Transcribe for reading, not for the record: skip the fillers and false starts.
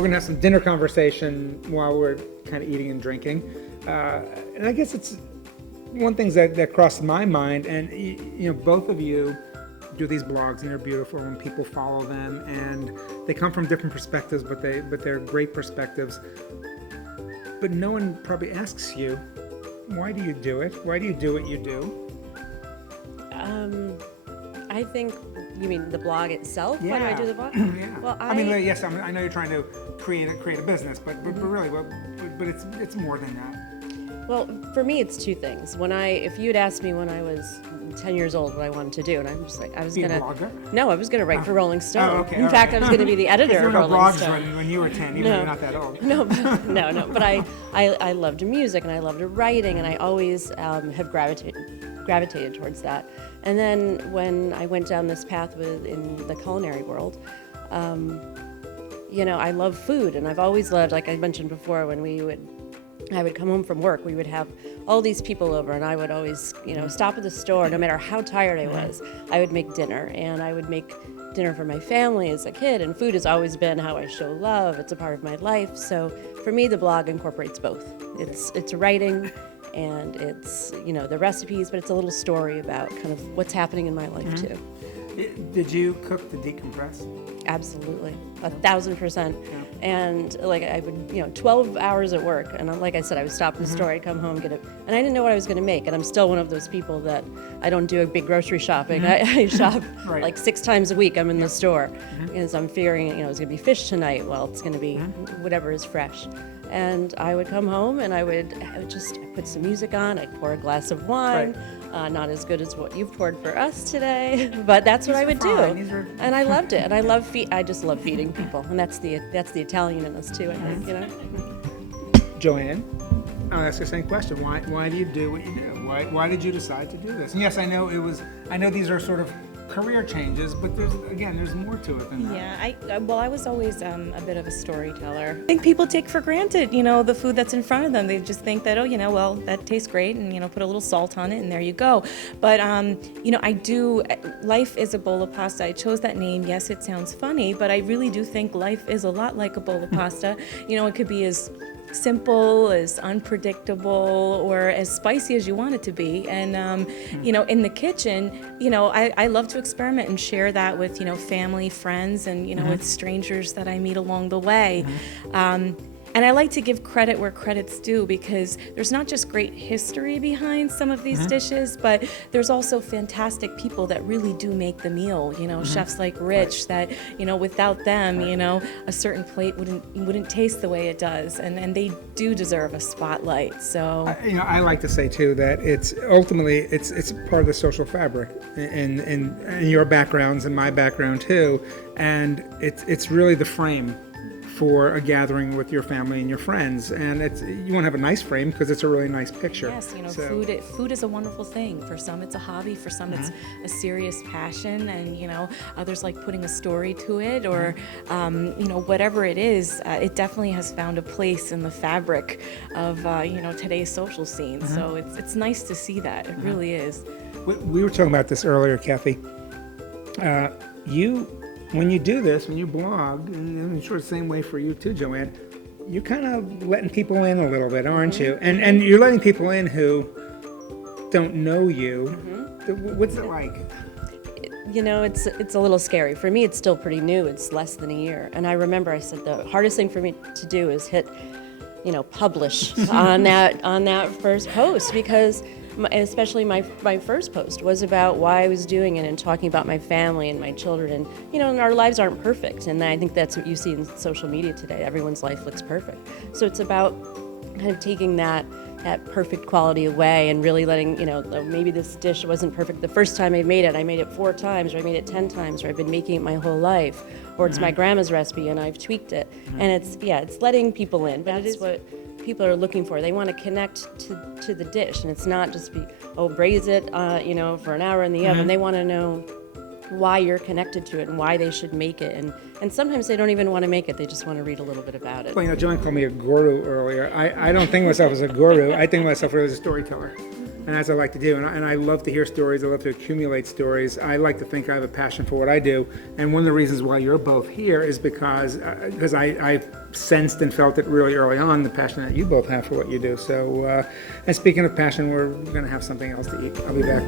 going to have some dinner conversation while we're kind of eating and drinking. And I guess it's one thing that crossed my mind, and both of you do these blogs, and they're beautiful, and people follow them, and they come from different perspectives, but they're great perspectives. But no one probably asks you, why do you do it? Why do you do what you do? I think, you mean the blog itself? Yeah. Why do I do the blog? Yeah. Well, I mean, yes, I know you're trying to create a business, but really, but it's more than that. Well, for me, it's two things. If you'd asked me when I was 10 years old what I wanted to do, and I'm just like, I was going to... blogger? No, I was going to write for Rolling Stone. Oh, okay. In fact, I was going to be the editor of Rolling blogs Stone. when you were 10, even though you're not that old. No. But I loved music, and I loved writing, and I always have gravitated towards that. And then when I went down this path in the culinary world, I love food, and I've always loved, like I mentioned before, when I would come home from work, we would have all these people over, and I would always, stop at the store, no matter how tired I was. I would make dinner, and I would make dinner for my family as a kid, and food has always been how I show love. It's a part of my life. So for me, the blog incorporates both. It's writing, and it's, the recipes, but it's a little story about kind of what's happening in my life too. Did you cook to decompress? Absolutely, 1,000%. Yeah. And like I would, 12 hours at work, and like I said, I would stop at the store, I'd come home, get it, and I didn't know what I was going to make. And I'm still one of those people that I don't do a big grocery shopping. I shop Right. like 6 times a week. I'm in the store because I'm figuring, it's going to be fish tonight. Well, it's going to be whatever is fresh. And I would come home, and I would just put some music on. I'd pour a glass of wine. Right. Not as good as what you've poured for us today, but that's what I would do. And I loved it. And I just love feeding people, and that's the Italian in us too, I think. Jo Ann, I'll ask the same question. Why do you do what you do? Why did you decide to do this? And yes, I know these are sort of career changes, but there's more to it than that. Yeah, I was always a bit of a storyteller. I think people take for granted, the food that's in front of them. They just think that, that tastes great, and, put a little salt on it, and there you go. But, life is a bowl of pasta. I chose that name. Yes, it sounds funny, but I really do think life is a lot like a bowl of pasta. It could be as simple, as unpredictable, or as spicy as you want it to be. And, in the kitchen, I love to experiment and share that with, family, friends, and, with strangers that I meet along the way. And I like to give credit where credit's due, because there's not just great history behind some of these dishes, but there's also fantastic people that really do make the meal. Chefs like Rich that, without them, a certain plate wouldn't taste the way it does, and they do deserve a spotlight. So I like to say too that it's ultimately it's part of the social fabric in your backgrounds and my background too, and it's really the frame for a gathering with your family and your friends, and you want to have a nice frame because it's a really nice picture. Yes, food is a wonderful thing. For some, it's a hobby. For some, it's a serious passion, and others like putting a story to it, or whatever it is. It definitely has found a place in the fabric of today's social scene. So it's nice to see that. It really is. We were talking about this earlier, Cathy. When you do this, when you blog, and I'm sure it's the same way for you too, Jo Ann, you're kind of letting people in a little bit, aren't you? And you're letting people in who don't know you. What's it like? It's a little scary. For me, it's still pretty new. It's less than a year. And I remember I said the hardest thing for me to do is hit, publish on that first post, because especially my first post was about why I was doing it and talking about my family and my children, and and our lives aren't perfect, and I think that's what you see in social media today. Everyone's life looks perfect, so it's about kind of taking that perfect quality away and really letting maybe this dish wasn't perfect the first time I made it 4 times, or I made it 10 times, or I've been making it my whole life, or it's my grandma's recipe and I've tweaked it, and it's letting people in, but it's what people are looking for. They want to connect to the dish, and it's not just braise it, for an hour in the oven. They want to know why you're connected to it and why they should make it, and sometimes they don't even want to make it. They just want to read a little bit about it. Well, Jo Ann called me a guru earlier. I don't think of myself as a guru. I think of myself as a storyteller. And as I like to do, and I love to hear stories, I love to accumulate stories. I like to think I have a passion for what I do, and one of the reasons why you're both here is because I sensed and felt it really early on, the passion that you both have for what you do. So, and speaking of passion, we're going to have something else to eat. I'll be back.